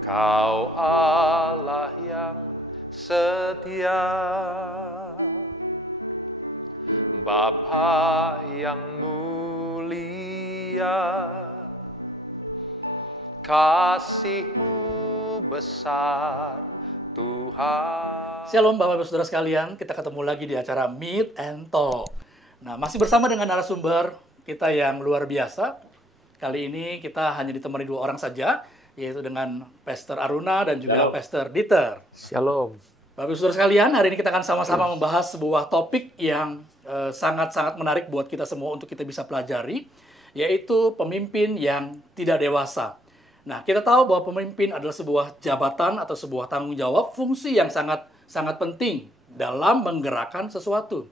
Kau Allah yang setia, Bapa yang mulia, kasih-Mu besar Tuhan. Shalom Bapak Ibu Saudara sekalian, kita ketemu lagi di acara Meet and Talk. Nah, masih bersama dengan narasumber kita yang luar biasa. Kali ini kita hanya ditemani 2 orang saja, yaitu dengan Pastor Aruna dan juga Pastor Dieter. Shalom. Bapak Ibu Saudara sekalian, hari ini kita akan sama-sama membahas sebuah topik yang sangat-sangat menarik buat kita semua untuk kita bisa pelajari, yaitu pemimpin yang tidak dewasa. Nah, kita tahu bahwa pemimpin adalah sebuah jabatan atau sebuah tanggung jawab, fungsi yang sangat penting dalam menggerakkan sesuatu.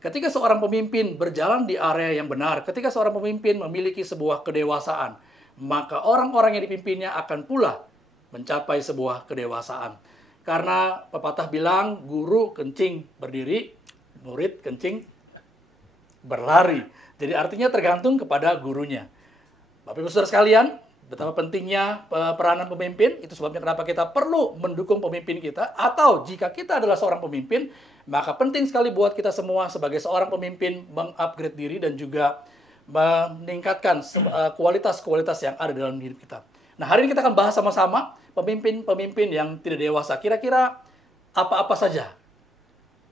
Ketika seorang pemimpin berjalan di area yang benar, ketika seorang pemimpin memiliki sebuah kedewasaan, maka orang-orang yang dipimpinnya akan pula mencapai sebuah kedewasaan. Karena pepatah bilang, guru kencing berdiri, murid kencing berlari. Jadi artinya tergantung kepada gurunya. Bapak Ibu Saudara sekalian, betapa pentingnya peranan pemimpin, itu sebabnya kenapa kita perlu mendukung pemimpin kita, atau jika kita adalah seorang pemimpin, maka penting sekali buat kita semua sebagai seorang pemimpin mengupgrade diri dan juga meningkatkan kualitas-kualitas yang ada dalam hidup kita. Nah, hari ini kita akan bahas sama-sama pemimpin-pemimpin yang tidak dewasa. Kira-kira apa-apa saja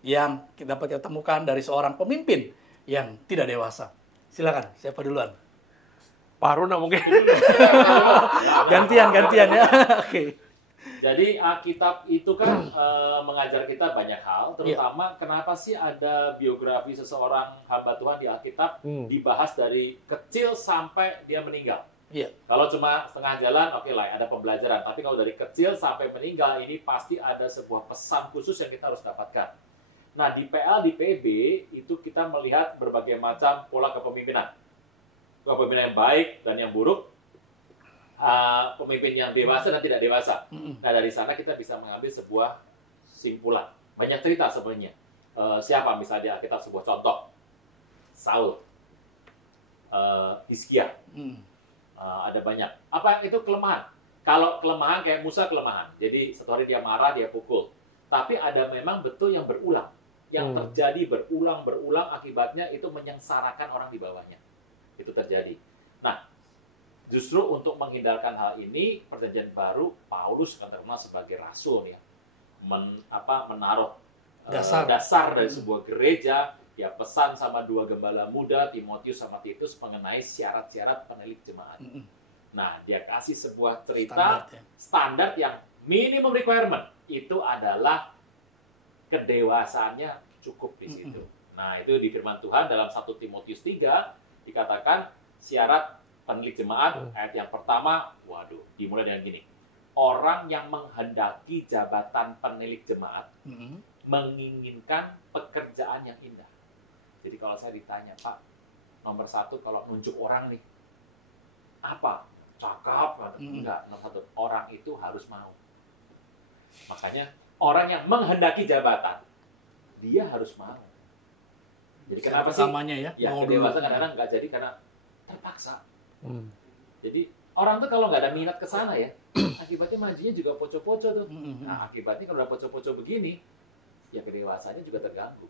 yang dapat kita temukan dari seorang pemimpin yang tidak dewasa. Silakan, siapa duluan? Pak Aruna mungkin. Gantian ya. Oke. Jadi Alkitab itu kan mengajar kita banyak hal, terutama kenapa sih ada biografi seseorang hamba Tuhan di Alkitab dibahas dari kecil sampai dia meninggal. Iya. Kalau cuma setengah jalan, oke lah, ada pembelajaran. Tapi kalau dari kecil sampai meninggal, ini pasti ada sebuah pesan khusus yang kita harus dapatkan. Nah, di PL, di PB, itu kita melihat berbagai macam pola kepemimpinan. Kepemimpinan yang baik dan yang buruk, pemimpin yang dewasa dan tidak dewasa. Nah, dari sana kita bisa mengambil sebuah simpulan. Banyak cerita sebenarnya. Siapa misalnya kita sebuah contoh? Saul, Hizkia. Ada banyak. Apa itu kelemahan? Kalau kelemahan kayak Musa kelemahan. Jadi satu hari dia marah, dia pukul. Tapi ada memang betul yang berulang. Yang terjadi berulang, akibatnya itu menyengsarakan orang di bawahnya. Itu terjadi. Nah, justru untuk menghindarkan hal ini, Perjanjian Baru, Paulus kan terkenal sebagai rasul ya, menaruh dasar dari sebuah gereja, ya pesan sama 2 gembala muda, Timotius sama Titus, mengenai syarat-syarat penilik jemaat. Nah, dia kasih sebuah cerita standar yang minimum requirement itu adalah kedewasaannya cukup di situ. Nah, itu di firman Tuhan dalam 1 Timotius 3 dikatakan syarat penilik jemaat, ayat yang pertama, waduh, dimulai dengan gini. Orang yang menghendaki jabatan penilik jemaat menginginkan pekerjaan yang indah. Jadi kalau saya ditanya, Pak, nomor 1 kalau nunjuk orang nih, apa? Cakap? Enggak, nomor 1, orang itu harus mau. Makanya orang yang menghendaki jabatan, dia harus mau. Jadi kenapa sih? Ya, kedewasaan kadang-kadang nggak jadi karena terpaksa. Jadi orang tuh kalau nggak ada minat ke sana ya, akibatnya majunya juga poco-poco tuh. Nah, akibatnya kalau udah poco-poco begini, ya kedewasaannya juga terganggu.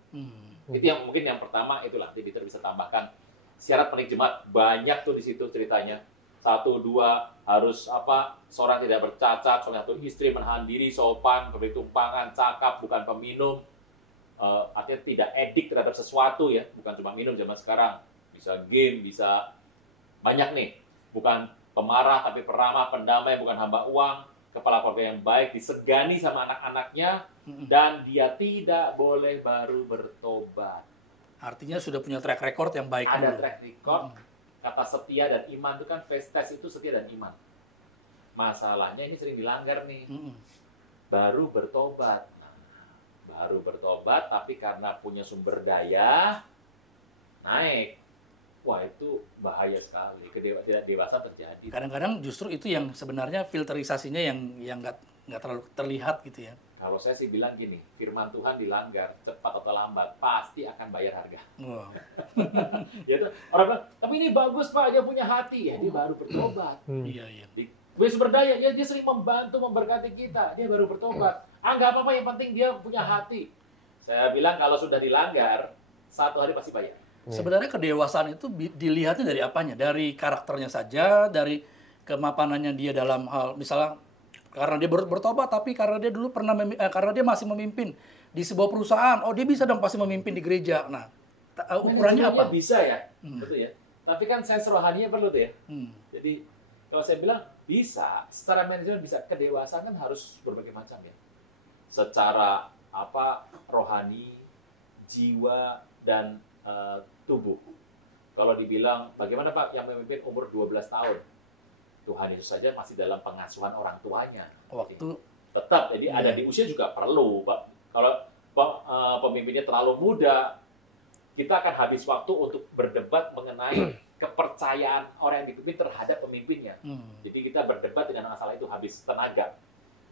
Itu yang mungkin yang pertama, itulah nanti Dieter bisa tambahkan. Syarat penilik jemaat banyak tuh di situ ceritanya. 1, 2 harus seorang tidak bercacat, seorang satu istri menahan diri, sopan, memberi tumpangan, cakap, bukan peminum. Artinya tidak edik terhadap sesuatu ya, bukan cuma minum zaman sekarang, bisa game, bisa banyak nih, bukan pemarah tapi peramah, pendamai, bukan hamba uang, kepala keluarga yang baik, disegani sama anak-anaknya, dan dia tidak boleh baru bertobat. Artinya sudah punya track record yang baik. Ada track record, kata setia dan iman itu kan face test itu setia dan iman. Masalahnya ini sering dilanggar nih, baru bertobat. Baru bertobat, tapi karena punya sumber daya, naik. Wah, itu bahaya sekali. Tidak dewasa terjadi. Kadang-kadang justru itu yang sebenarnya filterisasinya yang nggak terlalu terlihat gitu ya. Kalau saya sih bilang gini, firman Tuhan dilanggar, cepat atau lambat, pasti akan bayar harga. Wow. Ya, orang bilang, tapi ini bagus Pak, dia punya hati. Ya, dia baru bertobat. Iya. Punya sumber daya, ya dia sering membantu, memberkati kita. Dia baru bertobat. Nggak apa-apa, yang penting dia punya hati. Saya bilang kalau sudah dilanggar, 1 hari pasti bayar. Sebenarnya kedewasaan itu dilihatnya dari apanya? Dari karakternya saja, dari kemapanannya dia dalam hal, misalnya karena dia bertobat, tapi karena dia dulu karena dia masih memimpin di sebuah perusahaan, oh dia bisa dong pasti memimpin di gereja. Nah, ukurannya apa? Bisa ya, betul ya. Tapi kan sense rohaninya perlu tuh ya. Jadi kalau saya bilang bisa, secara manajemen bisa. Kedewasaan kan harus berbagai macam ya. Secara rohani, jiwa, dan tubuh. Kalau dibilang, bagaimana Pak yang memimpin umur 12 tahun? Tuhan Yesus saja masih dalam pengasuhan orang tuanya. Waktu tetap, jadi ada di usia juga perlu. Kalau pemimpinnya terlalu muda, kita akan habis waktu untuk berdebat mengenai kepercayaan orang yang dipimpin terhadap pemimpinnya. Jadi kita berdebat dengan masalah itu, habis tenaga.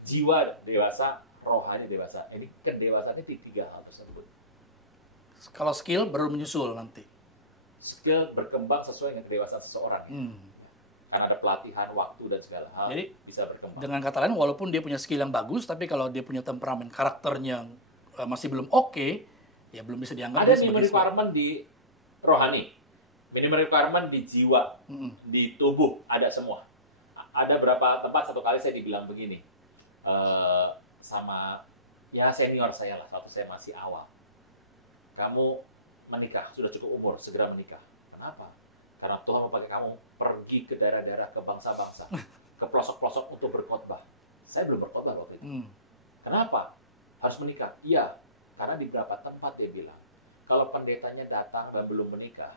Jiwa dewasa, rohani dewasa. Ini kedewasaan ini 3 hal tersebut. Kalau skill baru menyusul nanti. Skill berkembang sesuai dengan kedewasaan seseorang. Karena ada pelatihan, waktu, dan segala hal. Jadi, bisa berkembang. Dengan kata lain, walaupun dia punya skill yang bagus, tapi kalau dia punya temperamen karakternya masih belum oke, ya belum bisa dianggap. Ada minimum requirement di rohani, minimum requirement di jiwa, di tubuh, ada semua. Ada berapa tempat, satu kali saya dibilang begini, sama ya senior saya lah, waktu saya masih awal. Kamu menikah, sudah cukup umur, segera menikah. Kenapa? Karena Tuhan memakai kamu pergi ke daerah-daerah, ke bangsa-bangsa, ke pelosok-pelosok untuk berkhotbah. Saya belum berkhotbah waktu itu. Kenapa? Harus menikah? Iya, karena di beberapa tempat dia bilang, kalau pendetanya datang dan belum menikah,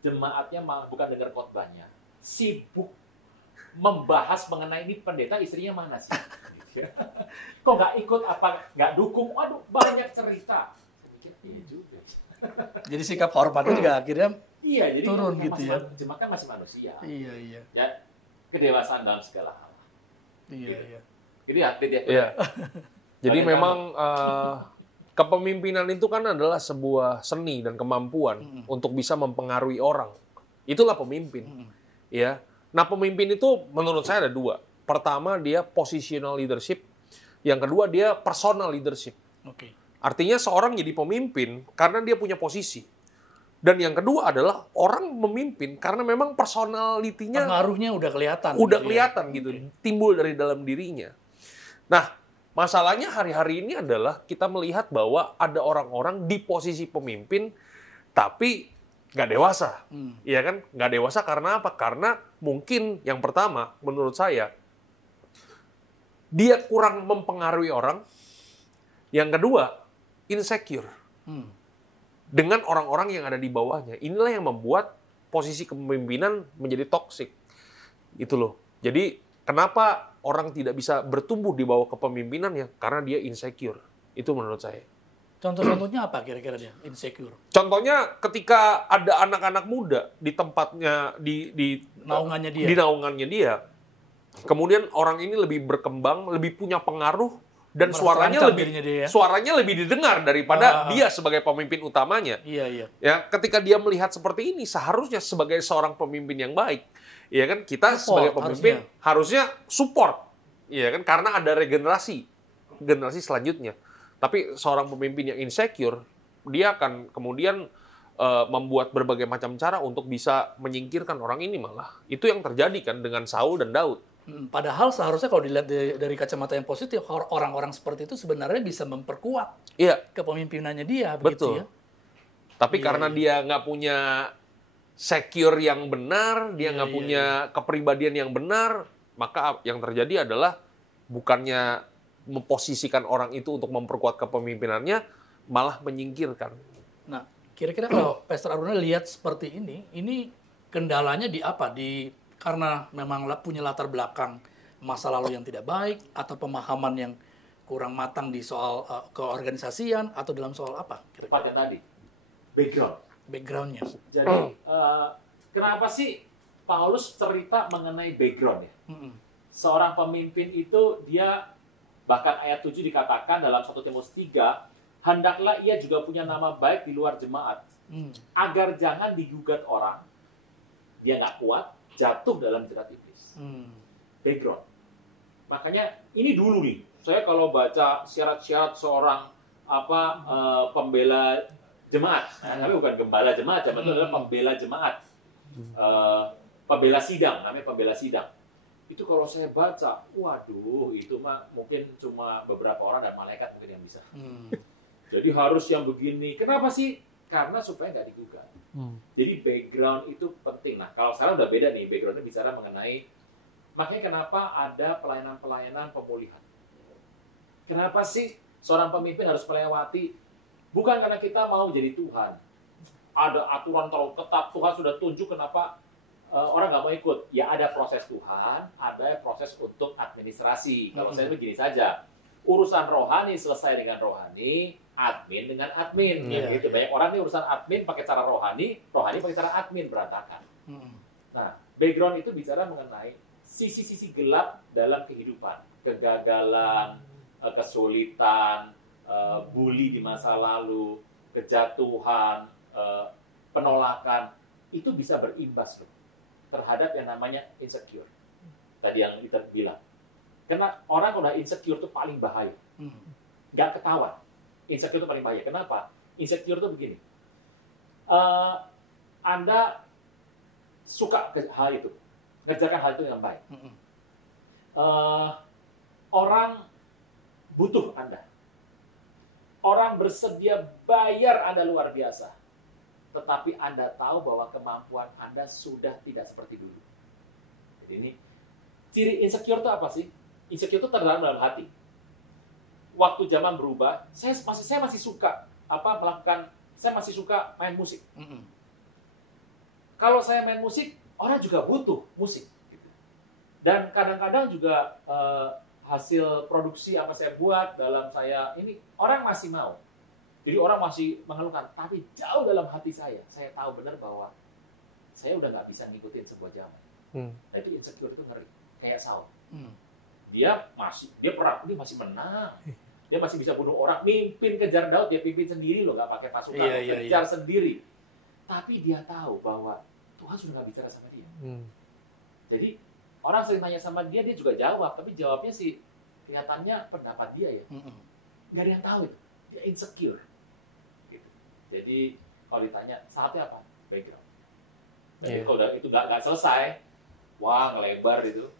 jemaatnya bukan dengar khotbahnya, sibuk membahas mengenai ini pendeta istrinya mana sih? Kok nggak ikut, apa nggak dukung? Waduh, banyak cerita. Iya juga. Jadi sikap hormatnya juga akhirnya jadi turun kan gitu ya. Jemaat kan masih manusia. Iya. Ya, kedewasaan dalam segala hal. Iya. Jadi aktif ya. Iya. Jadi memang kepemimpinan itu kan adalah sebuah seni dan kemampuan untuk bisa mempengaruhi orang. Itulah pemimpin. Ya. Nah, pemimpin itu menurut saya ada 2. Pertama, dia positional leadership. Yang kedua, dia personal leadership. Oke. Artinya seorang jadi pemimpin karena dia punya posisi. Dan yang kedua adalah orang memimpin karena memang personalitinya pengaruhnya udah kelihatan. Udah kelihatan gitu, timbul dari dalam dirinya. Nah, masalahnya hari-hari ini adalah kita melihat bahwa ada orang-orang di posisi pemimpin tapi nggak dewasa. Iya kan? Nggak dewasa karena apa? Karena mungkin yang pertama menurut saya dia kurang mempengaruhi orang. Yang kedua, insecure. Dengan orang-orang yang ada di bawahnya. Inilah yang membuat posisi kepemimpinan menjadi toksik. Itu loh. Jadi, kenapa orang tidak bisa bertumbuh di bawah kepemimpinannya? Karena dia insecure. Itu menurut saya. Contoh-contohnya apa kira-kira dia insecure? Contohnya ketika ada anak-anak muda di tempatnya, di naungannya dia. Di naungannya dia. Kemudian orang ini lebih berkembang, lebih punya pengaruh, dan suaranya lebih didengar daripada dia sebagai pemimpin utamanya. Iya. Ya, ketika dia melihat seperti ini, seharusnya sebagai seorang pemimpin yang baik, ya kan kita sebagai pemimpin harusnya support, ya kan karena ada generasi selanjutnya. Tapi seorang pemimpin yang insecure, dia akan kemudian membuat berbagai macam cara untuk bisa menyingkirkan orang ini malah. Itu yang terjadi kan dengan Saul dan Daud. Padahal seharusnya kalau dilihat dari kacamata yang positif, orang-orang seperti itu sebenarnya bisa memperkuat kepemimpinannya dia. Betul. Ya? Tapi karena dia nggak punya secure yang benar, dia nggak punya kepribadian yang benar, maka yang terjadi adalah bukannya memposisikan orang itu untuk memperkuat kepemimpinannya, malah menyingkirkan. Nah, kira-kira kalau Pastor Aruna lihat seperti ini kendalanya di apa? Karena memang punya latar belakang masa lalu yang tidak baik, atau pemahaman yang kurang matang di soal keorganisasian, atau dalam soal apa? Kira-kira tadi, background-nya. Jadi, kenapa sih Paulus cerita mengenai background ya? Seorang pemimpin itu dia, bahkan ayat 7 dikatakan dalam 1 Timotius 3, hendaklah ia juga punya nama baik di luar jemaat, agar jangan digugat orang, dia nggak kuat, jatuh dalam jerat iblis. background. Makanya ini dulu nih, saya kalau baca syarat-syarat seorang pembela jemaat, tapi bukan gembala jemaat, itu adalah pembela jemaat, pembela sidang, namanya pembela sidang. Itu kalau saya baca, waduh, itu mah mungkin cuma beberapa orang dan malaikat mungkin yang bisa. Jadi harus yang begini. Kenapa sih? Karena supaya nggak digugat. Jadi background itu penting. Nah, kalau sekarang udah beda nih, backgroundnya bicara mengenai, makanya kenapa ada pelayanan-pelayanan pemulihan. Kenapa sih seorang pemimpin harus melewati, bukan karena kita mau jadi Tuhan. Ada aturan terlalu ketat, Tuhan sudah tunjuk kenapa orang nggak mau ikut. Ya ada proses Tuhan, ada proses untuk administrasi. Kalau saya begini saja, urusan rohani selesai dengan rohani, admin dengan admin. Gitu. Banyak orang nih urusan admin pakai cara rohani, rohani pakai cara admin, berantakan. Nah, background itu bicara mengenai sisi-sisi gelap dalam kehidupan. Kegagalan, kesulitan, bully di masa lalu, kejatuhan, penolakan, itu bisa berimbas loh terhadap yang namanya insecure. Tadi yang kita bilang. Karena orang kalau udah insecure itu paling bahaya. Nggak ketahuan. Insecure itu paling bahaya. Kenapa? Insecure itu begini. Anda suka hal itu. Ngerjakan hal itu dengan baik. Orang butuh Anda. Orang bersedia bayar Anda luar biasa. Tetapi Anda tahu bahwa kemampuan Anda sudah tidak seperti dulu. Jadi ini, ciri insecure itu apa sih? Insecure itu terdalam dalam hati. Waktu zaman berubah, saya masih suka saya masih suka main musik. Kalau saya main musik, orang juga butuh musik. Gitu. Dan kadang-kadang juga hasil produksi apa saya buat dalam saya ini orang masih mau. Jadi orang masih mengeluhkan, tapi jauh dalam hati saya tahu benar bahwa saya udah nggak bisa ngikutin sebuah zaman. Nah itu insecure itu ngeri, kayak Saul. Dia perang, dia masih menang. Dia masih bisa bunuh orang, mimpin kejar Daud, dia pimpin sendiri loh, nggak pakai pasukan, kejar sendiri. Tapi dia tahu bahwa Tuhan sudah nggak bicara sama dia. Jadi orang sering tanya sama dia, dia juga jawab, tapi jawabnya sih kelihatannya pendapat dia ya. Nggak ada yang tahu itu, dia insecure. Gitu. Jadi kalau ditanya saatnya apa? Background. Jadi kalau itu nggak selesai, wah ngelebar itu.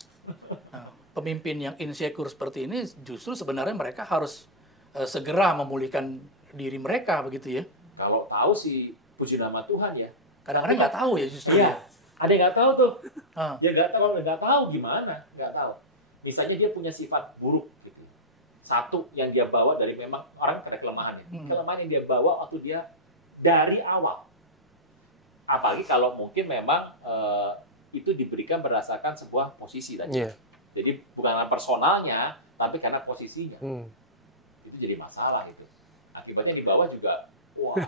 Nah, pemimpin yang insecure seperti ini justru sebenarnya mereka harus segera memulihkan diri mereka begitu ya. Kalau tahu sih puji nama Tuhan ya. Kadang-kadang nggak tahu ya justru. Iya. Ada yang nggak tahu tuh. Dia nggak tahu gimana, nggak tahu. Misalnya dia punya sifat buruk gitu. Satu yang dia bawa dari memang orang ada kelemahan ya. Kelemahan yang dia bawa waktu dia dari awal. Apalagi kalau mungkin memang itu diberikan berdasarkan sebuah posisi tadi. Jadi bukan karena personalnya, tapi karena posisinya. Itu jadi masalah itu. Akibatnya di bawah juga, wah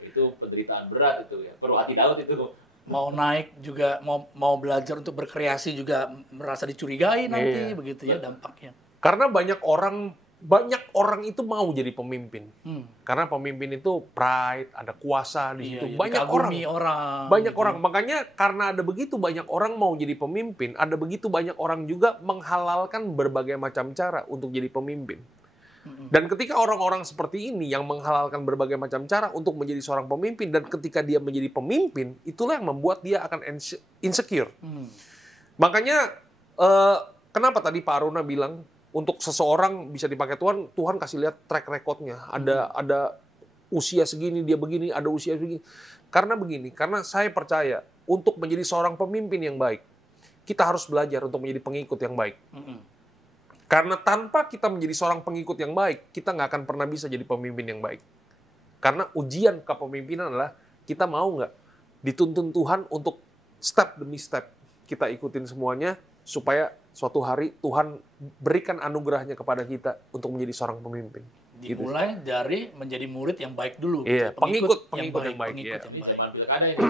itu penderitaan berat itu ya. Perlu hati Daud itu. Mau naik juga, mau belajar untuk berkreasi juga merasa dicurigai nanti begitu ya dampaknya. Karena banyak orang itu mau jadi pemimpin. Karena pemimpin itu pride, ada kuasa di situ. Banyak orang. Makanya karena ada begitu banyak orang mau jadi pemimpin, ada begitu banyak orang juga menghalalkan berbagai macam cara untuk jadi pemimpin. Dan ketika orang-orang seperti ini yang menghalalkan berbagai macam cara untuk menjadi seorang pemimpin, dan ketika dia menjadi pemimpin, itulah yang membuat dia akan insecure. Makanya kenapa tadi Pak Aruna bilang untuk seseorang bisa dipakai Tuhan, Tuhan kasih lihat track record-nya. Ada usia segini, dia begini, ada usia segini. Karena saya percaya untuk menjadi seorang pemimpin yang baik, kita harus belajar untuk menjadi pengikut yang baik. Karena tanpa kita menjadi seorang pengikut yang baik, kita nggak akan pernah bisa jadi pemimpin yang baik. Karena ujian kepemimpinan adalah kita mau nggak dituntun Tuhan untuk step demi step kita ikutin semuanya, supaya suatu hari Tuhan berikan anugerahnya kepada kita untuk menjadi seorang pemimpin. Dimulai dari menjadi murid yang baik dulu. Iya, pengikut yang baik. Ini zaman pilkada ini.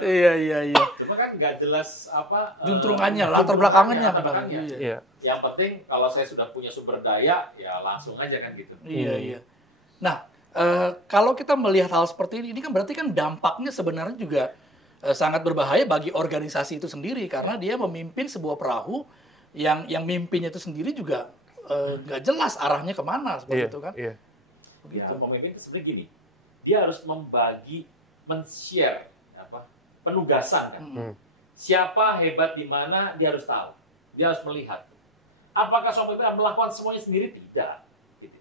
Iya. Iya. Cuma kan nggak jelas apa juntrungannya, latar belakangnya. Iya. Yang penting kalau saya sudah punya sumber daya, ya langsung aja kan gitu. Iya. Nah, kalau kita melihat hal seperti ini kan berarti kan dampaknya sebenarnya juga sangat berbahaya bagi organisasi itu sendiri karena dia memimpin sebuah perahu yang mimpinya itu sendiri juga nggak jelas arahnya kemana seperti itu kan. Iya. Begitu. Ya, pemimpin itu sebenarnya gini, dia harus membagi, men-share penugasan kan. Siapa hebat di mana dia harus tahu, dia harus melihat. Apakah seorang pemimpin melakukan semuanya sendiri? Tidak. Gitu.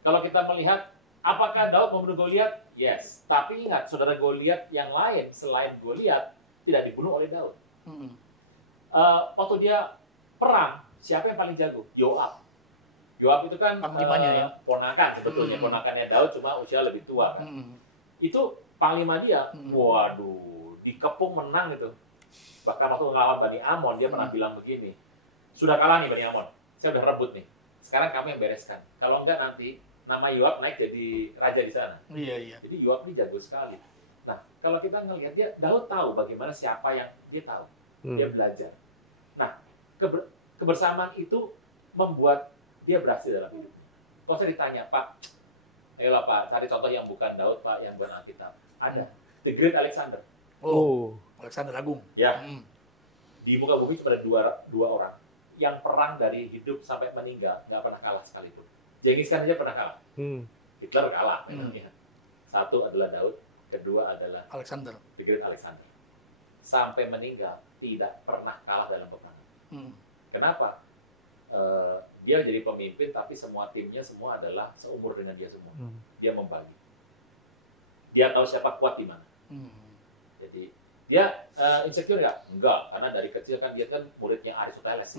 Kalau kita melihat, apakah Daud membunuh Goliat? Yes. Tapi ingat, saudara Goliat yang lain selain Goliat tidak dibunuh oleh Daud. Waktu dia perang, siapa yang paling jago? Yoab. Yoab itu kan panglimanya ya. Ponakan sebetulnya, ponakannya Daud cuma usia lebih tua kan. Itu panglima dia, waduh, dikepung menang itu. Bahkan waktu ngelawan Bani Amon, dia pernah bilang begini, sudah kalah nih Bani Amon, saya udah rebut nih. Sekarang kamu yang bereskan. Kalau enggak nanti nama Yoab naik jadi raja di sana. Iya. Jadi Yoab ini jago sekali. Nah, kalau kita ngelihat dia, Daud tahu bagaimana siapa yang dia tahu. Dia belajar. Nah, kebersamaan itu membuat dia berhasil dalam hidupnya. Kalau saya ditanya, Pak, ayolah Pak, cari contoh yang bukan Daud, Pak, yang bukan Alkitab. Ada. The Great Alexander. Alexander Agung. Ya. Di muka bumi cuma ada dua orang yang perang dari hidup sampai meninggal, nggak pernah kalah sekalipun. Genghis Khan aja pernah kalah. Hitler kalah memangnya. Satu adalah Daud, kedua adalah Alexander. The Great Alexander. Sampai meninggal tidak pernah kalah dalam peperangan. Kenapa? Dia jadi pemimpin, tapi semua timnya semua adalah seumur dengan dia semua. Dia membagi. Dia tahu siapa kuat di mana. Jadi dia insecure nggak? Enggak, karena dari kecil kan dia kan muridnya Aristoteles.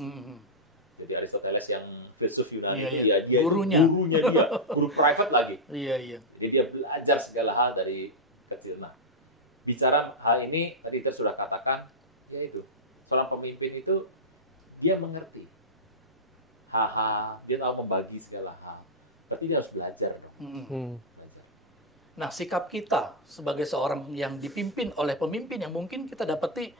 Jadi Aristoteles yang filsuf Yunani, dia gurunya dia, guru private lagi. Iya. Jadi dia belajar segala hal dari kecil. Nah, bicara hal ini tadi kita sudah katakan, yaitu seorang pemimpin itu dia mengerti hal-hal, dia tahu membagi segala hal. Berarti dia harus belajar dong. Belajar. Nah, sikap kita sebagai seorang yang dipimpin oleh pemimpin yang mungkin kita dapati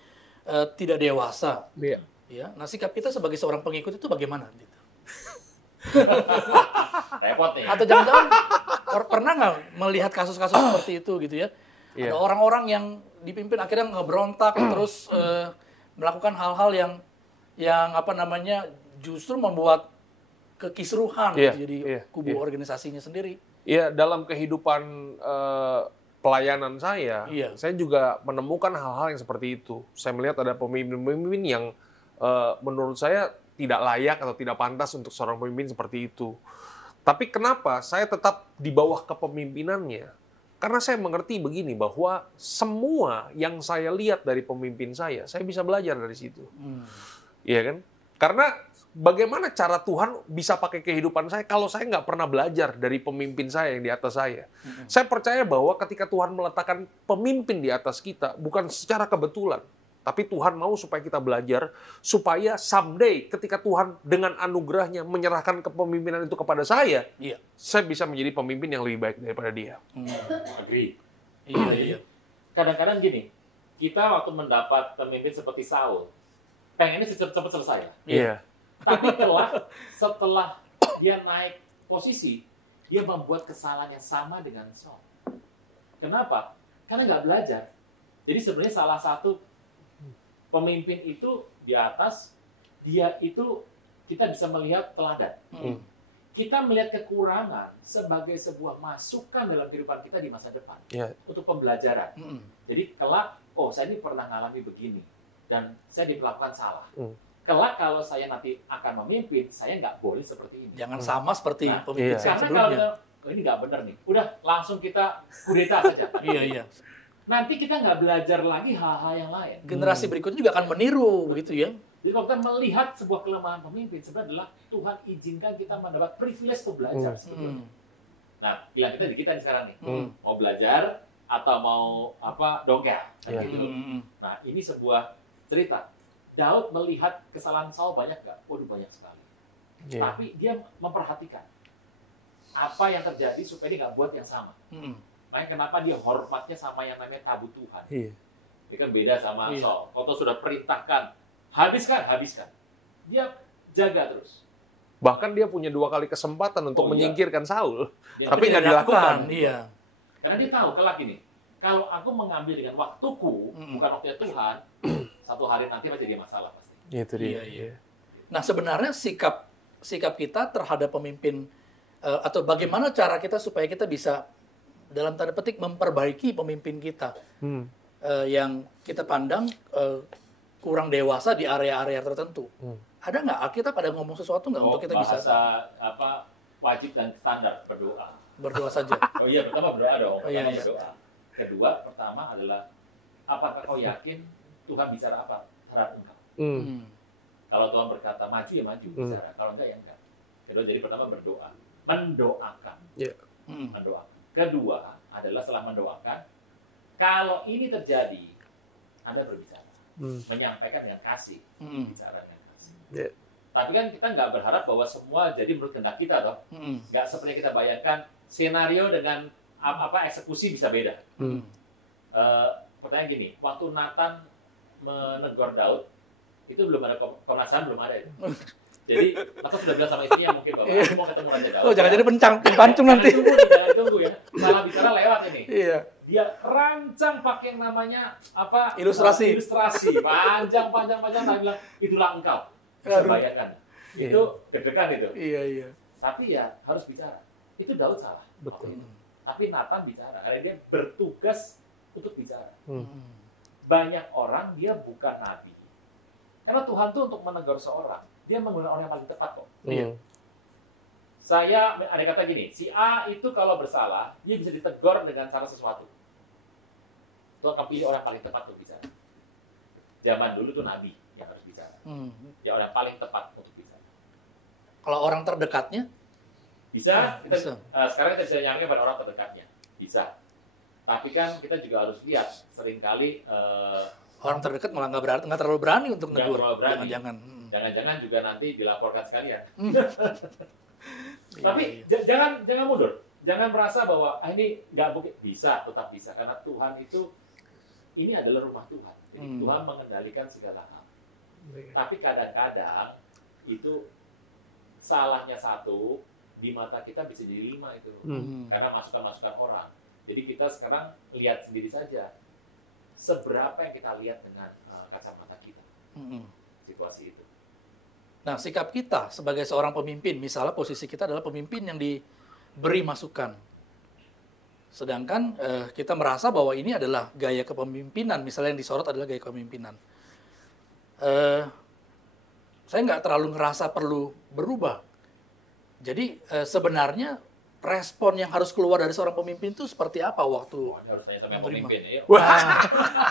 tidak dewasa. Iya. Ya, nah sikap kita sebagai seorang pengikut itu bagaimana? Gitu. Repot nih. Atau jangan-jangan pernah nggak melihat kasus-kasus seperti itu gitu ya? Ada orang-orang yang dipimpin akhirnya ngeberontak terus melakukan hal-hal yang apa namanya justru membuat kekisruhan gitu, jadi kubu organisasinya sendiri. Iya, dalam kehidupan pelayanan saya juga menemukan hal-hal yang seperti itu. Saya melihat ada pemimpin-pemimpin yang menurut saya tidak layak atau tidak pantas untuk seorang pemimpin seperti itu. Tapi kenapa saya tetap di bawah kepemimpinannya? Karena saya mengerti begini, bahwa semua yang saya lihat dari pemimpin saya bisa belajar dari situ. Iya kan? Karena bagaimana cara Tuhan bisa pakai kehidupan saya kalau saya nggak pernah belajar dari pemimpin saya yang di atas saya. Saya percaya bahwa ketika Tuhan meletakkan pemimpin di atas kita, bukan secara kebetulan. Tapi Tuhan mau supaya kita belajar, supaya someday ketika Tuhan dengan anugerahnya menyerahkan kepemimpinan itu kepada saya bisa menjadi pemimpin yang lebih baik daripada dia. Agree. Iya. Kadang-kadang gini, kita waktu mendapat pemimpin seperti Saul, pengennya cepat-cepat selesai. Iya. Tapi setelah dia naik posisi, dia membuat kesalahan yang sama dengan Saul. Kenapa? Karena nggak belajar. Jadi sebenarnya salah satu pemimpin itu di atas, dia itu kita bisa melihat teladan. Kita melihat kekurangan sebagai sebuah masukan dalam kehidupan kita di masa depan. Untuk pembelajaran. Jadi kelak, saya ini pernah ngalami begini. Dan saya diperlakukan salah. Kelak kalau saya nanti akan memimpin, saya nggak boleh seperti ini. Jangan sama seperti pemimpin karena sebelumnya. kalau ini nggak benar nih, udah langsung kita kudeta saja. Iya. Nanti kita nggak belajar lagi hal-hal yang lain. Generasi berikutnya juga akan meniru, begitu ya. Jadi kalau kita melihat sebuah kelemahan pemimpin, sebenarnya adalah Tuhan izinkan kita mendapat privilege untuk belajar sebetulnya. Nah, pilihan kita di kita nih sekarang nih, mau belajar atau mau dongkel. Gitu. Nah, ini sebuah cerita. Daud melihat kesalahan Saul banyak nggak? Waduh, banyak sekali. Tapi dia memperhatikan apa yang terjadi supaya dia nggak buat yang sama. Makanya kenapa dia hormatnya sama yang namanya tabut Tuhan. Ini kan beda sama Saul. Kalau sudah perintahkan, habiskan. Dia jaga terus. Bahkan dia punya 2 kali kesempatan untuk menyingkirkan Saul. Tapi nggak dilakukan. Iya. Karena dia tahu kelak ini, Kalau aku mengambil dengan waktuku, bukan waktunya Tuhan, satu hari nanti pasti jadi masalah pasti. Itu dia. Iya. Nah, sebenarnya sikap kita terhadap pemimpin atau bagaimana cara kita supaya kita bisa dalam tanda petik memperbaiki pemimpin kita yang kita pandang kurang dewasa di area-area tertentu. Ada nggak Alkitab ada ngomong sesuatu nggak untuk kita bisa apa wajib dan standar berdoa? Berdoa saja. Oh iya, pertama berdoa dong. Oh, iya. Berdoa. Kedua, pertama adalah apakah kau yakin Tuhan bicara apa terhadap engkau? Kalau Tuhan berkata maju ya maju bicara, kalau enggak ya enggak. Kedua, jadi pertama berdoa, mendoakan. Mendoakan. Kedua adalah setelah mendoakan, kalau ini terjadi, Anda berbicara, menyampaikan dengan kasih, bicara dengan kasih. Tapi kan kita nggak berharap bahwa semua jadi menurut kehendak kita, toh. Nggak seperti kita bayangkan senario dengan apa eksekusi bisa beda. Pertanyaan gini, waktu Nathan menegur Daud, itu belum ada Komnas HAM, belum ada itu. Jadi Nathan sudah bilang sama istrinya mungkin bahwa aku mau ketemu Raja Daud. Oh, jangan jadi pancung nanti. Jangan tunggu ya. Salah bicara lewat ini. Iya. Dia rancang pakai yang namanya apa? Ilustrasi. Panjang. Dia bilang itulah engkau. Bisa bayangkan. Itu deg-degan itu. Iya. Tapi ya harus bicara. Itu Daud salah. Betul. Tapi Nathan bicara, karena dia bertugas untuk bicara. Banyak orang dia bukan nabi. Karena Tuhan tuh untuk menegur seorang, dia menggunakan orang yang paling tepat kok. Saya ada kata gini, si A itu kalau bersalah, dia bisa ditegur dengan cara sesuatu. Tuhan akan pilih orang yang paling tepat untuk bicara. Zaman dulu tuh nabi yang harus bicara. Ya orang yang paling tepat untuk bicara. Kalau orang terdekatnya? Bisa. Sekarang kita bisa nyampe pada orang terdekatnya. Bisa. Tapi kan kita juga harus lihat, seringkali orang terdekat malah nggak terlalu berani untuk negur. Jangan-jangan juga nanti dilaporkan sekalian. Tapi jangan mundur. Jangan merasa bahwa ini nggak mungkin. Bisa, tetap bisa. Karena Tuhan itu, ini adalah rumah Tuhan. Jadi Tuhan mengendalikan segala hal. Tapi kadang-kadang itu salahnya satu, di mata kita bisa jadi 5 itu. Karena masukan-masukan orang. Jadi kita sekarang lihat sendiri saja. Seberapa yang kita lihat dengan kacamata kita. Situasi itu. Nah, sikap kita sebagai seorang pemimpin, misalnya posisi kita adalah pemimpin yang diberi masukan. Sedangkan kita merasa bahwa ini adalah gaya kepemimpinan, misalnya yang disorot adalah gaya kepemimpinan. Saya nggak terlalu ngerasa perlu berubah. Jadi sebenarnya respon yang harus keluar dari seorang pemimpin itu seperti apa waktu harus tanya sama yang pemimpin ya.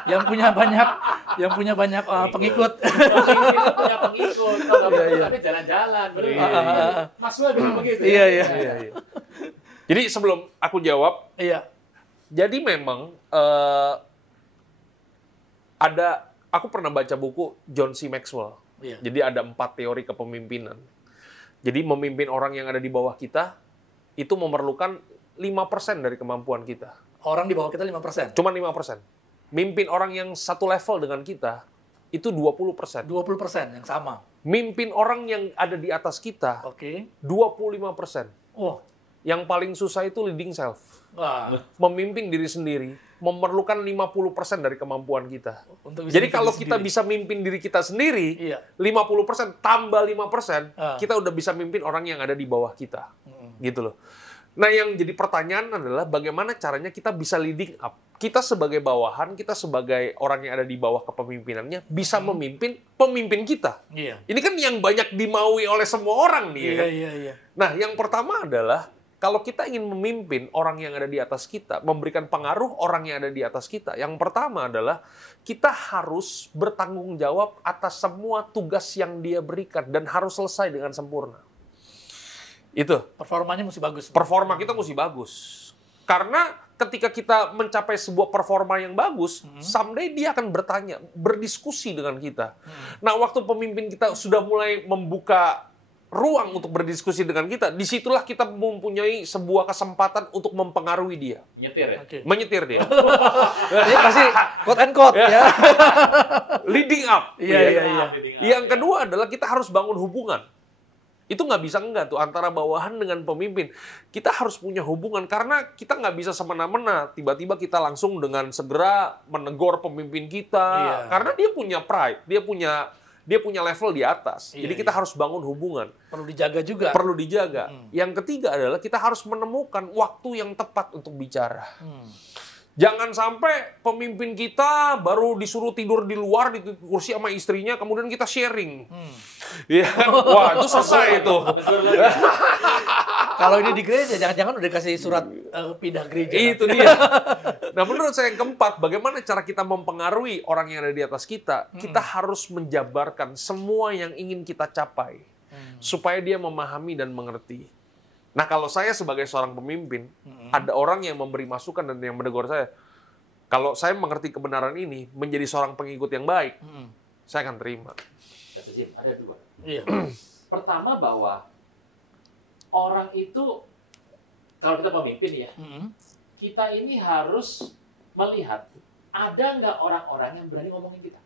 yang punya banyak pengikut. Punya pengikut. Kalau tapi jalan-jalan, Mas Wah bilang begitu. Iya. Jadi sebelum aku jawab, jadi memang aku pernah baca buku John C. Maxwell. Jadi ada 4 teori kepemimpinan. Jadi memimpin orang yang ada di bawah kita itu memerlukan 5% dari kemampuan kita. Orang di bawah kita 5%? Cuma 5%. Mimpin orang yang satu level dengan kita itu 20%. 20% yang sama. Mimpin orang yang ada di atas kita 25%. Oh. Yang paling susah itu leading self. Memimpin diri sendiri memerlukan 50% dari kemampuan kita. Jadi kalau kita bisa mimpin diri kita sendiri, 50% tambah 5%, kita udah bisa mimpin orang yang ada di bawah kita. Gitu loh. Nah, yang jadi pertanyaan adalah bagaimana caranya kita bisa leading up. Kita sebagai bawahan, kita sebagai orang yang ada di bawah kepemimpinannya bisa memimpin pemimpin kita. Ini kan yang banyak dimaui oleh semua orang nih. Iya. Nah, yang pertama adalah kalau kita ingin memimpin orang yang ada di atas kita, memberikan pengaruh orang yang ada di atas kita, yang pertama adalah kita harus bertanggung jawab atas semua tugas yang dia berikan dan harus selesai dengan sempurna. Itu. Performanya mesti bagus. Performa kita mesti bagus. Karena ketika kita mencapai sebuah performa yang bagus, someday dia akan bertanya, berdiskusi dengan kita. Nah, waktu pemimpin kita sudah mulai membuka ruang untuk berdiskusi dengan kita, disitulah kita mempunyai sebuah kesempatan untuk mempengaruhi dia. Menyetir ya? Menyetir dia. Dia pasti quote and quote ya. Leading up. Iya. Yang kedua adalah kita harus bangun hubungan. Itu nggak bisa enggak tuh antara bawahan dengan pemimpin. Kita harus punya hubungan karena kita nggak bisa semena-mena tiba-tiba kita langsung dengan segera menegur pemimpin kita. Iya. Karena dia punya pride, dia punya level di atas. Iya, Jadi kita iya. harus bangun hubungan. Perlu dijaga juga. Perlu dijaga. Yang ketiga adalah kita harus menemukan waktu yang tepat untuk bicara. Jangan sampai pemimpin kita baru disuruh tidur di luar di kursi sama istrinya, kemudian kita sharing. Ya, wah itu selesai itu. Negur lagi. Kalau ini di gereja, jangan-jangan udah kasih surat pindah gereja. Itu dia. Nah, menurut saya yang keempat, bagaimana cara kita mempengaruhi orang yang ada di atas kita? Kita harus menjabarkan semua yang ingin kita capai supaya dia memahami dan mengerti. Nah, kalau saya sebagai seorang pemimpin, ada orang yang memberi masukan dan yang menegur saya. Kalau saya mengerti kebenaran ini, menjadi seorang pengikut yang baik, saya akan terima. Kata Jim, ada dua. Iya. Pertama bahwa orang itu, kalau kita pemimpin ya, kita ini harus melihat ada nggak orang-orang yang berani ngomongin kita.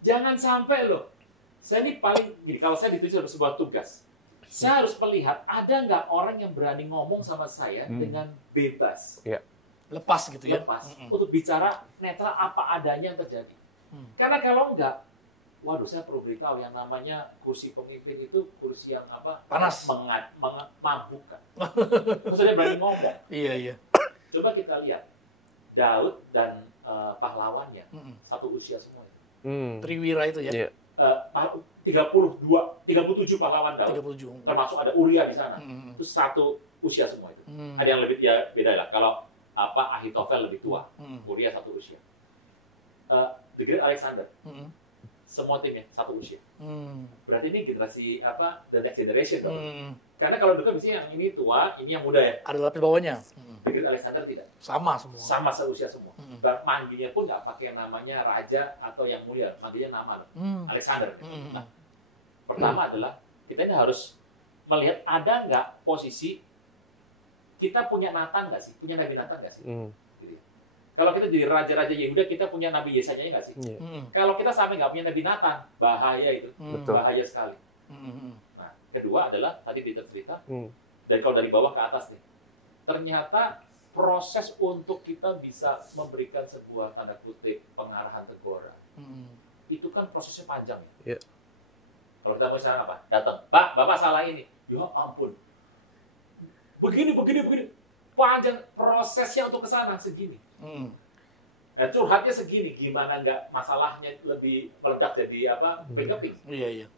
Jangan sampai loh, saya ini paling gini, kalau saya dituju dalam sebuah tugas, saya harus melihat ada nggak orang yang berani ngomong sama saya dengan bebas, Lepas gitu ya. lepas, untuk bicara netral apa adanya yang terjadi. Karena kalau enggak, waduh, saya perlu beritahu yang namanya kursi pemimpin itu kursi yang apa? Panas. Memabukkan. Terus dia berani ngomong. Iya, iya. Coba kita lihat Daud dan pahlawannya satu usia semua. Triwira itu ya. Iya. 37 pahlawan Daud. 37. Termasuk ada Uria di sana. Itu satu usia semua itu. Ada yang lebih ya beda lah. Kalau Ahitofel lebih tua, Uria satu usia. The Great Alexander. Semua timnya satu usia. Berarti ini generasi the next generation dong. Karena kalau dulu kan biasanya yang ini tua, ini yang muda ya. Ada lapis bawahnya. The Great Alexander tidak. Sama semua. Sama seusia semua. Dan manggilnya pun nggak pakai namanya raja atau yang mulia, manggilnya nama loh. Alexander. Nah, pertama adalah kita ini harus melihat ada nggak posisi kita punya Nathan nggak sih, punya Nabi Nathan nggak sih? Gitu ya. Kalau kita jadi raja-raja Yehuda, kita punya Nabi Yesaya nggak sih? Kalau kita sampai nggak punya Nabi Nathan, bahaya itu, bahaya sekali. Nah, kedua adalah tadi Peter cerita, dan kalau dari bawah ke atas nih, ternyata proses untuk kita bisa memberikan sebuah tanda kutip pengarahan teguran, itu kan prosesnya panjang ya. Kalau kita mau sekarang apa? Datang, Pak, Bapak salah ini. Ya ampun. Begini. Panjang prosesnya untuk ke sana segini. Dan curhatnya segini. Gimana nggak masalahnya lebih meledak jadi keping. Iya.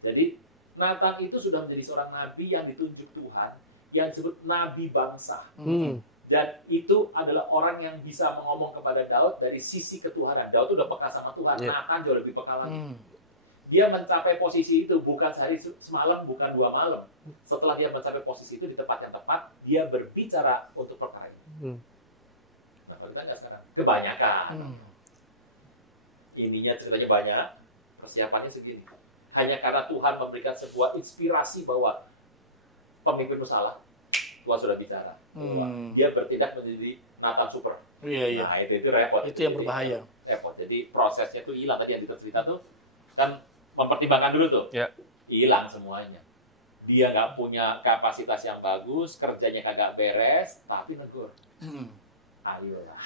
Jadi Nathan itu sudah menjadi seorang nabi yang ditunjuk Tuhan, yang disebut nabi bangsa. Dan itu adalah orang yang bisa ngomong kepada Daud dari sisi ketuhanan. Daud udah peka sama Tuhan. Nathan jauh lebih peka lagi. Dia mencapai posisi itu bukan sehari semalam, bukan 2 malam. Setelah dia mencapai posisi itu di tempat yang tepat, dia berbicara untuk perkara itu. Nah, kalau kita nggak sekarang, kebanyakan. Ininya ceritanya banyak, persiapannya segini. Hanya karena Tuhan memberikan sebuah inspirasi bahwa pemimpinmu salah, Tuhan sudah bicara. Bahwa dia bertindak menjadi Nathan super. Iya. Nah, itu repot. Itu yang berbahaya. Repot. Jadi prosesnya itu hilang. Tadi yang kita cerita tuh, kan mempertimbangkan dulu tuh. Hilang semuanya. Dia nggak punya kapasitas yang bagus, kerjanya kagak beres, tapi negur. Ayolah.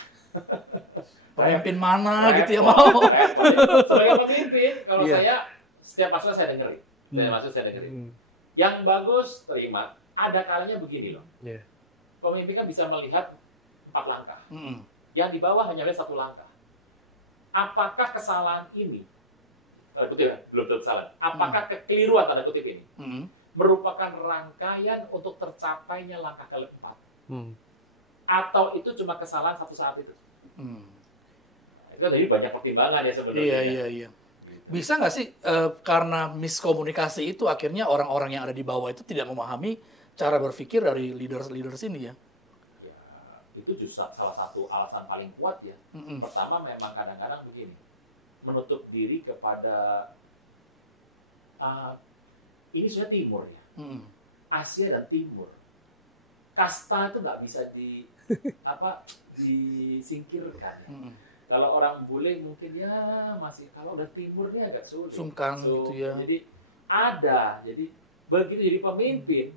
Pemimpin mana Repot, gitu ya mau? repot. Sebagai pemimpin, kalau Iya. saya, setiap masukan saya dengerin. Saya dengerin. Yang bagus, terima. Ada kalanya begini loh. Pemimpin kan bisa melihat 4 langkah. Yang di bawah hanya lihat 1 langkah. Apakah kesalahan ini, belum tentu kesalahan, apakah kekeliruan tanda kutip ini merupakan rangkaian untuk tercapainya langkah keempat? Atau itu cuma kesalahan satu saat itu? Itu jadi banyak pertimbangan ya sebenarnya. Iya. Bisa nggak sih karena miskomunikasi itu akhirnya orang-orang yang ada di bawah itu tidak memahami cara berpikir dari leaders ini ya? Ya, itu justru salah satu alasan paling kuat ya. Pertama memang kadang-kadang begini, menutup diri kepada ini sudah timur ya, Asia dan timur. Kasta itu nggak bisa disingkirkan. Ya. Kalau orang bule mungkin ya masih, kalau udah timurnya agak sulit. Sungkan gitu ya. Jadi ada. Jadi begitu jadi pemimpin,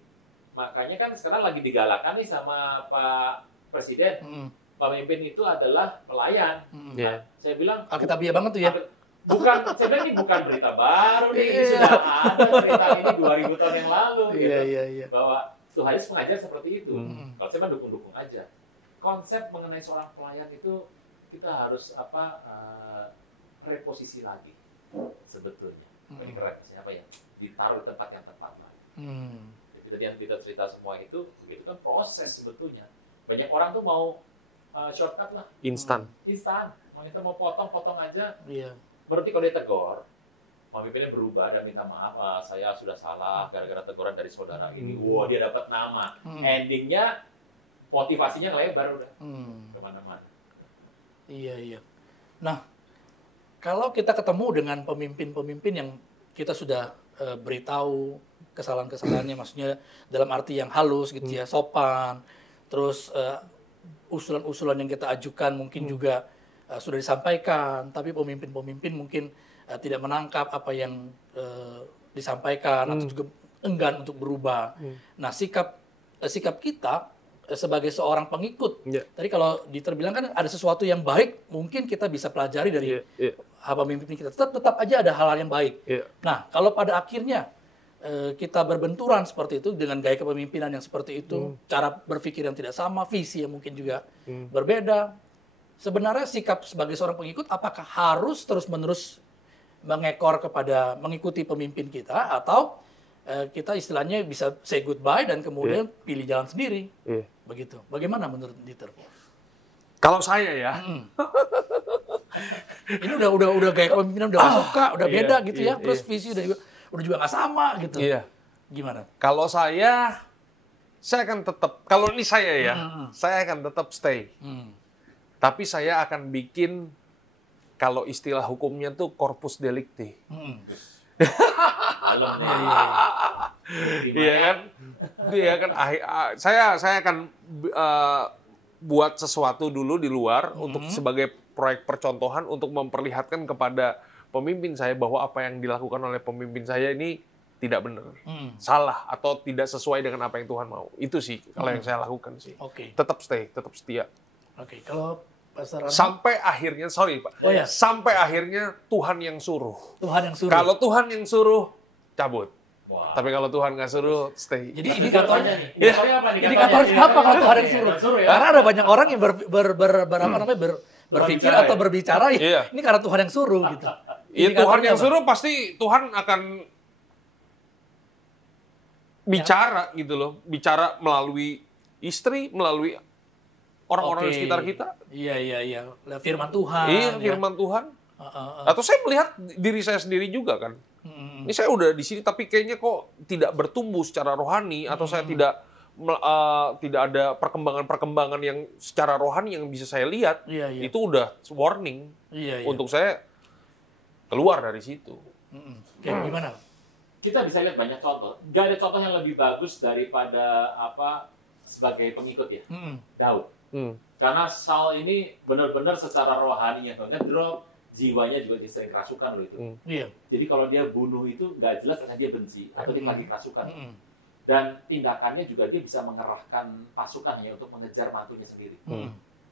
makanya kan sekarang lagi digalakan nih sama Pak Presiden. Pemimpin itu adalah pelayan. Yeah. Saya bilang Alkitabiah banget tuh ya. Bukan, saya bilang ini bukan berita baru nih, ini sudah ada cerita ini 2000 tahun yang lalu. Iya. Bahwa Tuhan Yesus mengajar seperti itu. Kalau saya mah dukung-dukung aja. Konsep mengenai seorang pelayan itu kita harus reposisi lagi sebetulnya. Ini keren, apa ya? Ditaruh di tempat yang tepat lagi. Jadi tadi yang kita cerita semua itu kan proses sebetulnya. Banyak orang tuh mau shortcut lah. Instan. Mau kita mau potong aja. Iya. Berarti kalau dia tegur, pemimpinnya berubah dan minta maaf, saya sudah salah gara-gara teguran dari saudara ini. Wah, dia dapat nama. Endingnya motivasinya lebar udah kemana-mana. Iya. Nah, kalau kita ketemu dengan pemimpin-pemimpin yang kita sudah beritahu kesalahan-kesalahannya, maksudnya dalam arti yang halus gitu ya, sopan, terus usulan-usulan yang kita ajukan mungkin juga sudah disampaikan, tapi pemimpin-pemimpin mungkin tidak menangkap apa yang disampaikan atau juga enggan untuk berubah. Nah, sikap kita sebagai seorang pengikut, tadi kalau Dieter bilang kan ada sesuatu yang baik, mungkin kita bisa pelajari dari pemimpin kita. Tetap aja ada hal-hal yang baik. Nah, kalau pada akhirnya kita berbenturan seperti itu dengan gaya kepemimpinan yang seperti itu, cara berpikir yang tidak sama, visi yang mungkin juga berbeda. Sebenarnya sikap sebagai seorang pengikut apakah harus terus-menerus mengikuti pemimpin kita, atau kita istilahnya bisa say goodbye dan kemudian pilih jalan sendiri? Begitu. Bagaimana menurut Dieter? Kalau saya ya, ini udah gaya kepemimpinan udah masuk Kak, udah beda gitu ya. Terus visi udah juga nggak sama gitu. Gimana? Kalau saya akan tetap, kalau ini saya ya, saya akan tetap stay. Tapi saya akan bikin, kalau istilah hukumnya tuh corpus delicti. Iya kan? Iya kan? Saya akan buat sesuatu dulu di luar untuk sebagai proyek percontohan untuk memperlihatkan kepada pemimpin saya bahwa apa yang dilakukan oleh pemimpin saya ini tidak benar, salah atau tidak sesuai dengan apa yang Tuhan mau. Itu sih kalau yang saya lakukan sih. Tetap stay, tetap setia. Kalau sampai akhirnya, Pak. Sampai akhirnya Tuhan yang suruh. Kalau Tuhan yang suruh, cabut. Tapi kalau Tuhan nggak suruh, stay. Jadi indikatornya nih. Indikatornya apa? Indikatornya apa kalau Tuhan yang suruh? Karena ada banyak orang yang berpikir atau berbicara, ini karena Tuhan yang suruh gitu. Iya, Tuhan yang suruh pasti Tuhan akan bicara gitu loh. Bicara melalui istri, melalui orang-orang di sekitar kita. Iya. Firman Tuhan. Iya, firman Tuhan. Atau saya melihat diri saya sendiri juga kan. Ini saya udah di sini tapi kayaknya kok tidak bertumbuh secara rohani, atau saya tidak ada perkembangan-perkembangan yang secara rohani yang bisa saya lihat. Itu udah warning untuk saya keluar dari situ. Gimana? Kita bisa lihat banyak contoh. Gak ada contoh yang lebih bagus daripada sebagai pengikut ya. Daud. Karena Saul ini benar-benar secara rohaninya ngedrop, jiwanya juga dia sering kerasukan loh itu. Jadi kalau dia bunuh itu nggak jelas karena dia benci atau dia lagi kerasukan. Dan tindakannya juga dia bisa mengerahkan pasukan hanya untuk mengejar mantunya sendiri.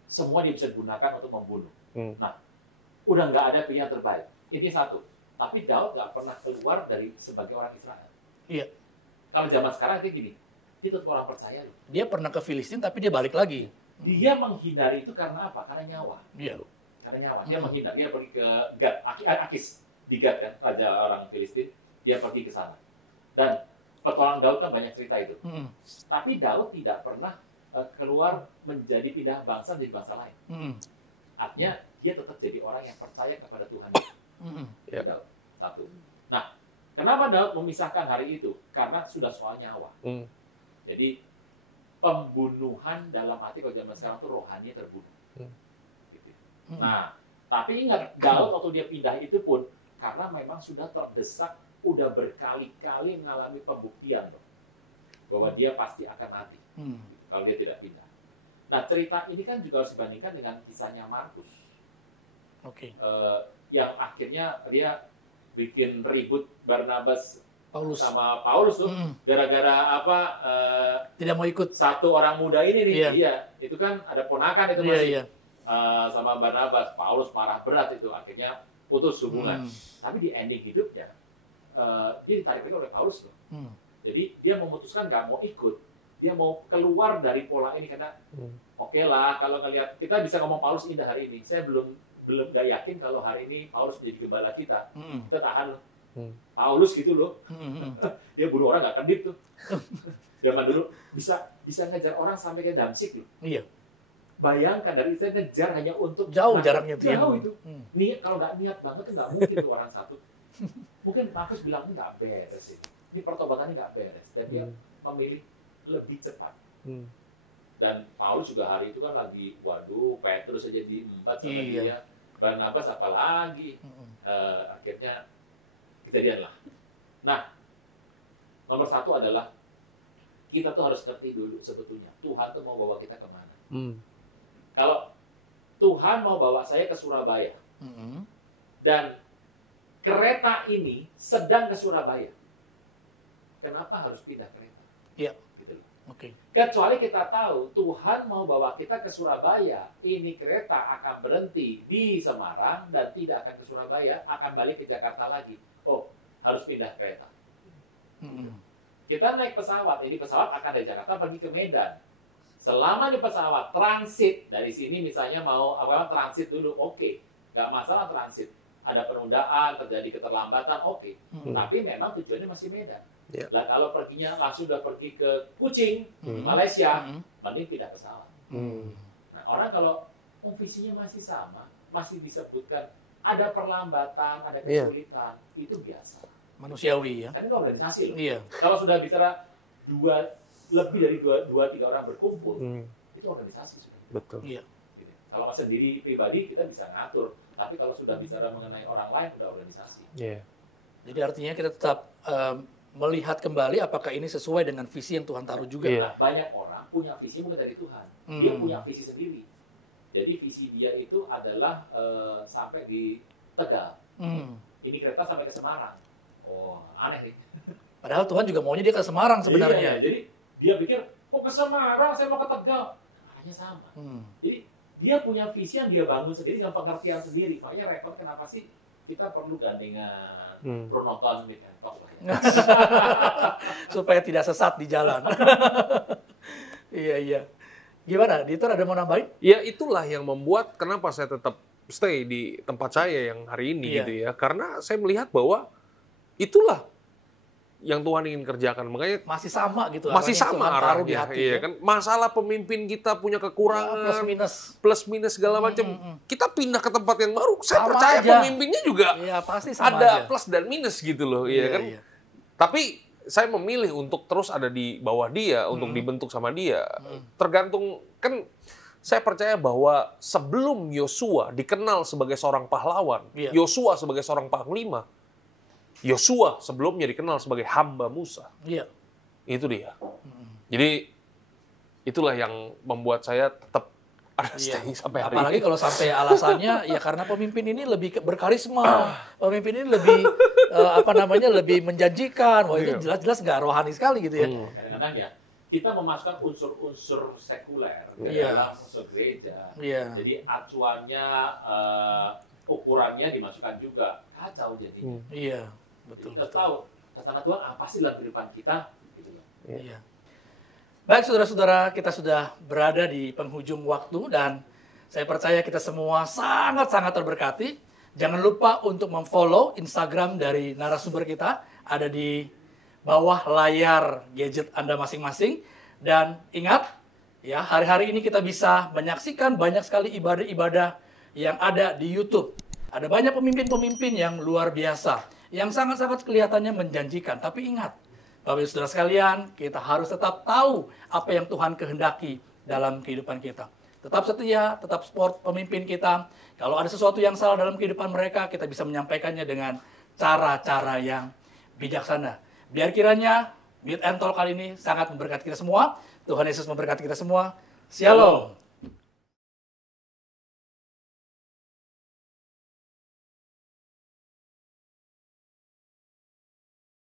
Semua dia bisa gunakan untuk membunuh. Nah, udah nggak ada pilihan terbaik. Ini satu. Tapi Daud nggak pernah keluar dari sebagai orang Israel. Kalau zaman sekarang itu gini, dia tetap orang percaya loh. Dia pernah ke Filistin tapi dia balik lagi. Dia menghindari itu karena apa? Karena nyawa. Karena nyawa. Dia menghindar. Dia pergi ke Gad, Akis di Gad kan, raja orang Filistin. Dia pergi ke sana. Dan petualang Daud kan banyak cerita itu. Tapi Daud tidak pernah keluar menjadi pindah bangsa menjadi bangsa lain. Artinya dia tetap jadi orang yang percaya kepada Tuhan. Daud. Satu. Nah, kenapa Daud memisahkan hari itu? Karena sudah soal nyawa. Jadi pembunuhan dalam hati kalau zaman sekarang itu rohani terbunuh. Gitu. Nah, tapi ingat Daud waktu dia pindah itu pun karena memang sudah terdesak, udah berkali-kali mengalami pembuktian bahwa dia pasti akan mati kalau dia tidak pindah. Nah, cerita ini kan juga harus dibandingkan dengan kisahnya Markus. Yang akhirnya dia bikin ribut Barnabas sama Paulus tuh, gara-gara apa? Tidak mau ikut. Satu orang muda ini nih, Iya. iya, itu kan ada ponakan itu Iya, masih iya. sama Barnabas. Paulus marah berat itu, akhirnya putus hubungan. Tapi di ending hidupnya, dia ditarik lagi oleh Paulus loh. Jadi dia memutuskan nggak mau ikut, dia mau keluar dari pola ini karena oke lah kalau ngelihat kita bisa ngomong Paulus indah hari ini. Saya belum nggak yakin kalau hari ini Paulus menjadi gembala kita. Kita tahan loh. Paulus gitu loh. Dia bunuh orang nggak kedip tuh. Zaman dulu bisa ngejar orang sampai ke Damsik loh. Iya. Bayangkan dari saya ngejar hanya untuk Jauh jaraknya tuh. jauh itu. Niat kalau nggak niat banget tuh nggak mungkin tuh orang satu. Mungkin Paulus bilang ini nggak beres ini pertobatannya nggak beres dan dia memilih lebih cepat. Dan Paulus juga hari itu kan lagi, waduh, Petrus aja diembat sama dia, Barnabas apalagi. Akhirnya kejadian lah. Nah, nomor satu adalah kita tuh harus ngerti dulu sebetulnya Tuhan tuh mau bawa kita kemana. Kalau Tuhan mau bawa saya ke Surabaya dan kereta ini sedang ke Surabaya, kenapa harus pindah kereta? Iya. Gitu loh. Oke. Kecuali kita tahu Tuhan mau bawa kita ke Surabaya, ini kereta akan berhenti di Semarang dan tidak akan ke Surabaya, akan balik ke Jakarta lagi. Oh, harus pindah kereta. Kita naik pesawat, ini pesawat akan dari Jakarta pergi ke Medan. Selama di pesawat transit dari sini misalnya mau transit dulu, oke, nggak masalah transit. Ada penundaan, terjadi keterlambatan, oke. Tapi memang tujuannya masih Medan. Lah kalau perginya langsung udah pergi ke Kuching, Malaysia, mending pindah pesawat. Nah, orang kalau visinya masih sama, masih disebutkan ada perlambatan, ada kesulitan, itu biasa. Manusiawi ya. Kan itu organisasi loh. Iya. Kalau sudah bicara lebih dari 2-3 orang berkumpul, itu organisasi sudah. Betul. Iya. Gitu. Kalau sendiri pribadi kita bisa ngatur, tapi kalau sudah bicara mengenai orang lain udah organisasi. Iya. Jadi artinya kita tetap melihat kembali apakah ini sesuai dengan visi yang Tuhan taruh juga. Iya. Nah, banyak orang punya visi bukan dari Tuhan, dia punya visi sendiri. Jadi visi dia itu adalah sampai di Tegal. Ini kereta sampai ke Semarang. Oh, aneh nih. Padahal Tuhan juga maunya dia ke Semarang sebenarnya. Iya, jadi dia pikir, kok ke Semarang, saya mau ke Tegal. Arahnya sama. Jadi dia punya visi yang dia bangun sendiri dengan pengertian sendiri. Makanya repot kenapa sih kita perlu gandengan penonton meet and talk lah ya. Supaya tidak sesat di jalan. Iya. Gimana? Dieter ada mau nambahin? Ya itulah yang membuat kenapa saya tetap stay di tempat saya yang hari ini gitu ya. Karena saya melihat bahwa itulah yang Tuhan ingin kerjakan. Makanya masih sama gitu. masih sama Tuhan taruh di arahnya. hati, Iya ya? kan? Masalah pemimpin kita punya kekurangan, plus minus segala macam. Kita pindah ke tempat yang baru. Saya Sama percaya aja. pemimpinnya juga Iya, pasti sama ada aja. plus dan minus gitu loh, iya kan? Iya. Tapi saya memilih untuk terus ada di bawah dia, untuk dibentuk sama dia. Tergantung, kan saya percaya bahwa sebelum Yosua dikenal sebagai seorang pahlawan, Yosua sebagai seorang panglima, Yosua sebelumnya dikenal sebagai hamba Musa. Iya. Itu dia. Jadi itulah yang membuat saya tetap ada stay sampai hari Apalagi ini. kalau sampai alasannya ya karena pemimpin ini lebih berkarisma, pemimpin ini lebih lebih menjanjikan. Wah itu jelas-jelas nggak rohani sekali gitu ya. Kadang-kadang ya kita memasukkan unsur-unsur sekuler ke Iya. dalam unsur gereja. Iya. Jadi acuannya, ukurannya dimasukkan juga. Kacau jadinya. Iya, Jadi betul. kita tahu kata Tuhan apa sih dalam kehidupan kita. Gitu loh. Iya. Baik saudara-saudara, kita sudah berada di penghujung waktu dan saya percaya kita semua sangat-sangat terberkati. Jangan lupa untuk memfollow Instagram dari narasumber kita, ada di bawah layar gadget Anda masing-masing. Dan ingat, ya hari-hari ini kita bisa menyaksikan banyak sekali ibadah-ibadah yang ada di YouTube. Ada banyak pemimpin-pemimpin yang luar biasa, yang sangat-sangat kelihatannya menjanjikan. Tapi ingat, Bapak Ibu Saudara sekalian, kita harus tetap tahu apa yang Tuhan kehendaki dalam kehidupan kita. Tetap setia, tetap support pemimpin kita. Kalau ada sesuatu yang salah dalam kehidupan mereka, kita bisa menyampaikannya dengan cara-cara yang bijaksana. Biar kiranya Meet and Talk kali ini sangat memberkati kita semua. Tuhan Yesus memberkati kita semua. Shalom.